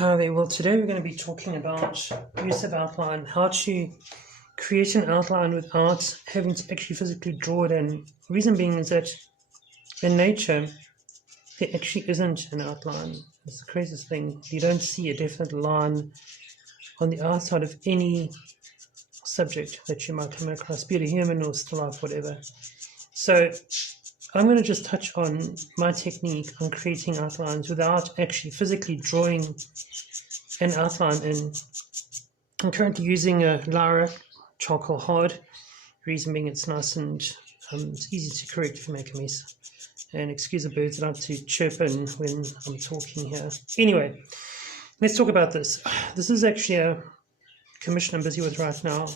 Hi there. Well, today we're going to be talking about use of outline, how to create an outline without having to actually physically draw it in. The reason being is that in nature, there actually isn't an outline. It's the craziest thing. You don't see a definite line on the outside of any subject that you might come across, be it a human or still life, whatever. So I'm going to just touch on my technique on creating outlines without actually physically drawing an outline in. I'm currently using a Lyra charcoal hard, reason being it's nice and it's easy to correct if you make a mess. And excuse the birds that like to chirp in when I'm talking here. Anyway, let's talk about this. This is actually a commission I'm busy with right now.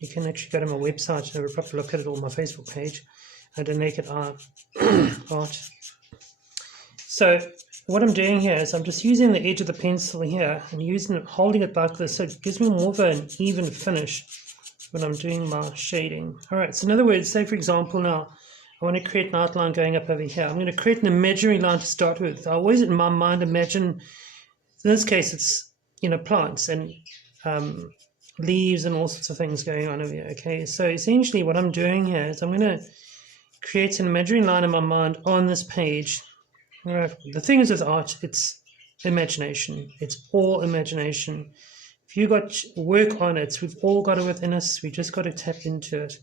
You can actually go to my website and have a proper look at it, or my Facebook page, and a naked art. So what I'm doing here is I'm just using the edge of the pencil here and using it, holding it like this, so it gives me more of an even finish when I'm doing my shading. All right, so in other words, say for example now, I want to create an outline going up over here. I'm going to create an imaginary line to start with. I always in my mind imagine, in this case it's, plants and leaves and all sorts of things going on over here, okay? So essentially what I'm doing here is I'm going to create an imaginary line in my mind on this page. All right. The thing is with art, it's imagination. It's all imagination. If you got work on it, we've all got it within us. We just got to tap into it.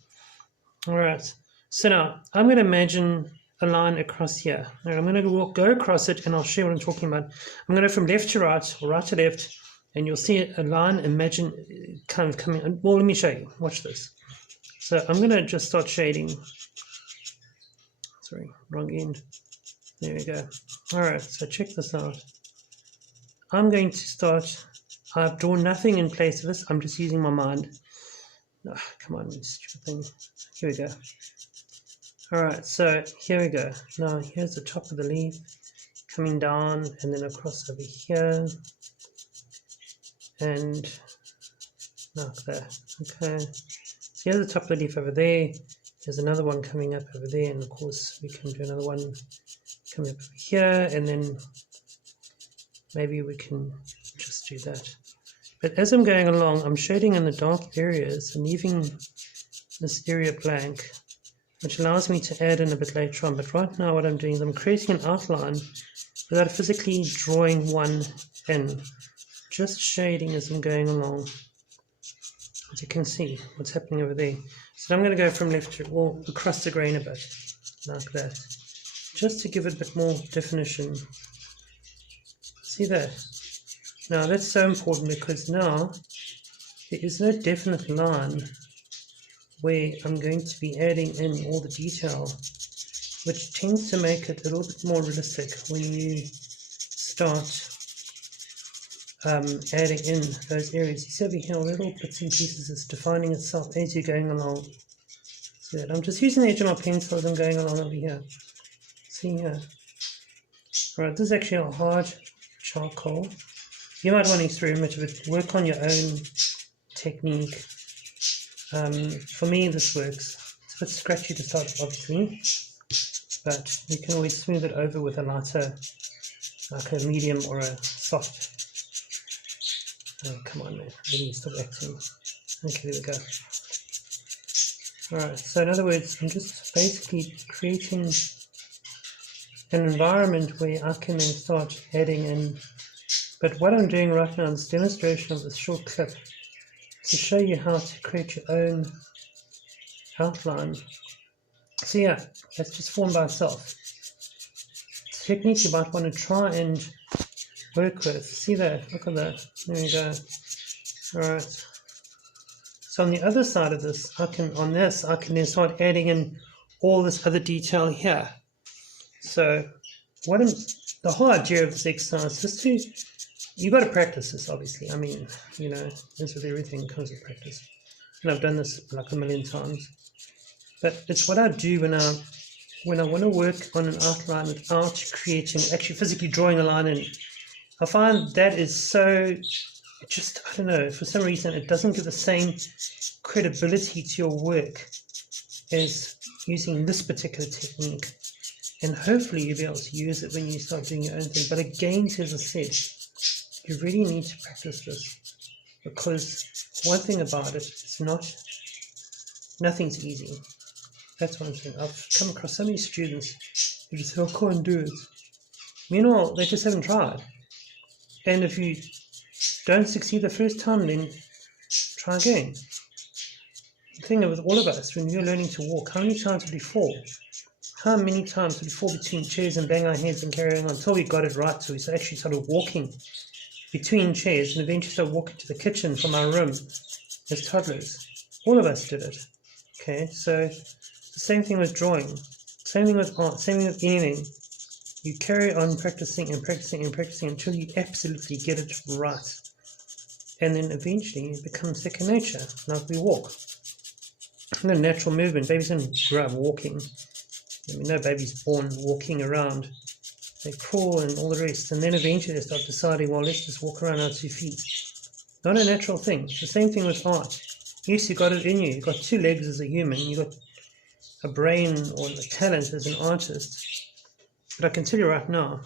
All right. So now I'm going to imagine a line across here. Now I'm going to go across it, and I'll show you what I'm talking about. I'm going to go from left to right or right to left, and you'll see a line imagine kind of coming. Well, let me show you. Watch this. So I'm going to just start shading. Sorry, wrong end. There we go. All right, so check this out. I'm going to start. I've drawn nothing in place of this. I'm just using my mind. Oh, come on, stupid thing. Here we go. All right, so here we go. Now, here's the top of the leaf coming down and then across over here. And like that. Okay. So here's the top of the leaf over there. There's another one coming up over there. And of course, we can do another one coming up over here, and then maybe we can just do that. But as I'm going along, I'm shading in the dark areas and leaving this area blank, which allows me to add in a bit later on. But right now what I'm doing is I'm creating an outline without physically drawing one in, just shading as I'm going along. As you can see what's happening over there. So I'm going to go from left to, or across the grain a bit, like that, just to give it a bit more definition. See that? Now that's so important, because now there is no definite line where I'm going to be adding in all the detail, which tends to make it a little bit more realistic when you start adding in those areas. You see over here, little bits and pieces is defining itself as you're going along. See that? I'm just using the edge of my pencil as I'm going along over here. See here. Right, this is actually a hard charcoal. You might want to experiment with it. Work on your own technique. For me, this works. It's a bit scratchy to start with, obviously, but you can always smooth it over with a lighter, like a medium or a soft. Oh, come on, man. Really stop acting. Okay, there we go. Alright, so in other words, I'm just basically creating an environment where I can then start adding in. But what I'm doing right now in this demonstration of this short clip is to show you how to create your own outline. So yeah, that's just formed by itself. It's a technique you might want to try and work with. See that? Look at that. There we go. Alright. So on the other side of this, I can then start adding in all this other detail here. So the whole idea of this exercise is to, you've got to practice this, obviously. I mean, as with everything comes with practice. And I've done this like a million times. But it's what I do when I want to work on an outline without actually physically drawing a line in. I find that is so, I don't know, for some reason it doesn't give the same credibility to your work as using this particular technique. And hopefully you'll be able to use it when you start doing your own thing. But again, as I said, you really need to practice this, because one thing about it, nothing's easy. That's one thing. I've come across so many students who just say, I can't do it. Meanwhile, they just haven't tried. And if you don't succeed the first time, then try again. The thing with all of us, when you're learning to walk, how many times did we fall? How many times did we fall between chairs and bang our heads and carry on until we got it right? So we actually started walking between chairs and eventually started walking to the kitchen from our room as toddlers. All of us did it. Okay, so the same thing with drawing, same thing with art, same thing with anything. You carry on practicing and practicing and practicing until you absolutely get it right. And then eventually it becomes second nature, like we walk. And a natural movement. Babies don't grow up walking. I mean, no baby's born walking around. They crawl and all the rest. And then eventually they start deciding, well, let's just walk around on 2 feet. Not a natural thing. It's the same thing with art. Yes, you got it in you. You got 2 legs as a human. You got a brain or a talent as an artist. But I can tell you right now,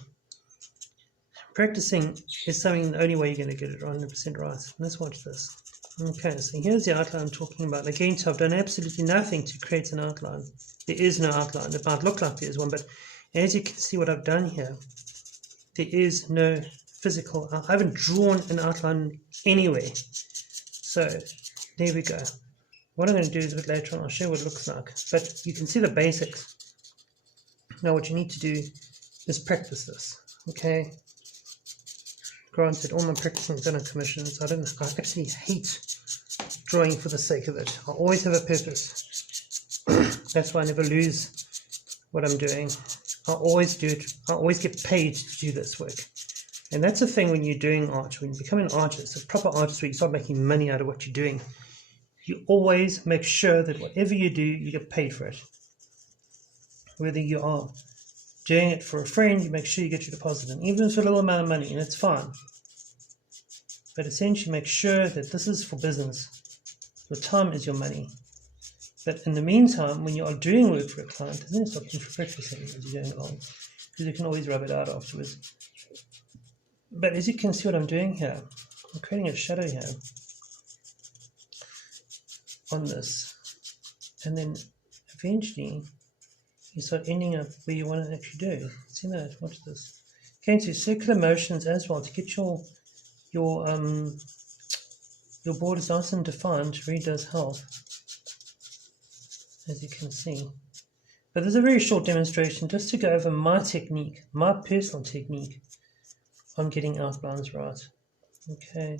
practicing is something the only way you're going to get it 100% right. Let's watch this. Okay, so here's the outline I'm talking about. Again, so I've done absolutely nothing to create an outline. There is no outline. It might look like there is one, but as you can see what I've done here, there is no physical. I haven't drawn an outline anywhere. So there we go. What I'm going to do is a bit later on, I'll show you what it looks like. But you can see the basics. Now what you need to do is practice this. Okay. Granted, all my practicing is done on commissions. I absolutely hate drawing for the sake of it. I always have a purpose. That's why I never lose what I'm doing. I always do it. I always get paid to do this work. And that's the thing when you're doing art. When you become an artist, a proper artist, where you start making money out of what you're doing, you always make sure that whatever you do, you get paid for it. Whether you are doing it for a friend, you make sure you get your deposit in, even if it's a little amount of money, and it's fine. But essentially make sure that this is for business. Your time is your money. But in the meantime, when you are doing work for a client, then stop looking for practicing as you're going along, because you can always rub it out afterwards. But as you can see what I'm doing here, I'm creating a shadow here on this. And then eventually you start ending up where you want to actually do. See that? Watch this. Okay, so circular motions as well to get your borders nice and defined really does help, as you can see. But there's a very short demonstration just to go over my technique, my personal technique on getting outlines right. Okay,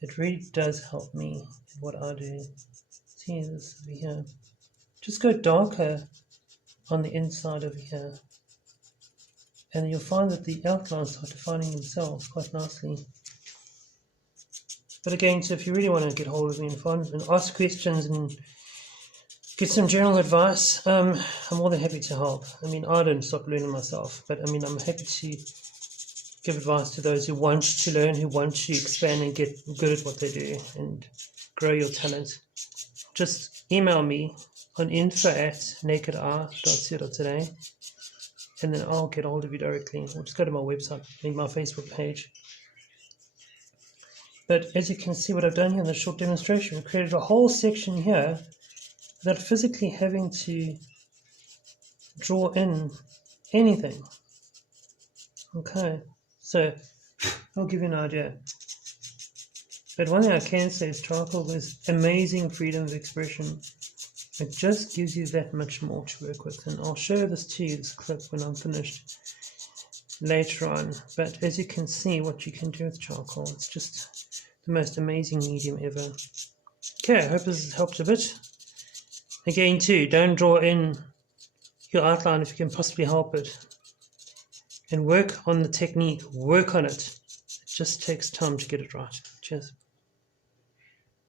it really does help me in what I do. See this over here. Just go darker on the inside over here, and you'll find that the outlines start defining themselves quite nicely. But again, so if you really want to get hold of me and ask questions and get some general advice, I'm more than happy to help. I mean, I don't stop learning myself, but I mean, I'm happy to give advice to those who want to learn, who want to expand and get good at what they do and grow your talent. Just email me on info@nakedeye.co.za, and then I'll get hold of you directly, or just go to my website, link my Facebook page. But as you can see what I've done here in the short demonstration, we created a whole section here without physically having to draw in anything. Okay, so I'll give you an idea. But one thing I can say is charcoal has amazing freedom of expression. It just gives you that much more to work with. And I'll show this to you, this clip, when I'm finished later on. But as you can see what you can do with charcoal, it's just the most amazing medium ever. Okay, I hope this has helped a bit. Again too, don't draw in your outline if you can possibly help it. And work on the technique, work on it. It just takes time to get it right. Cheers.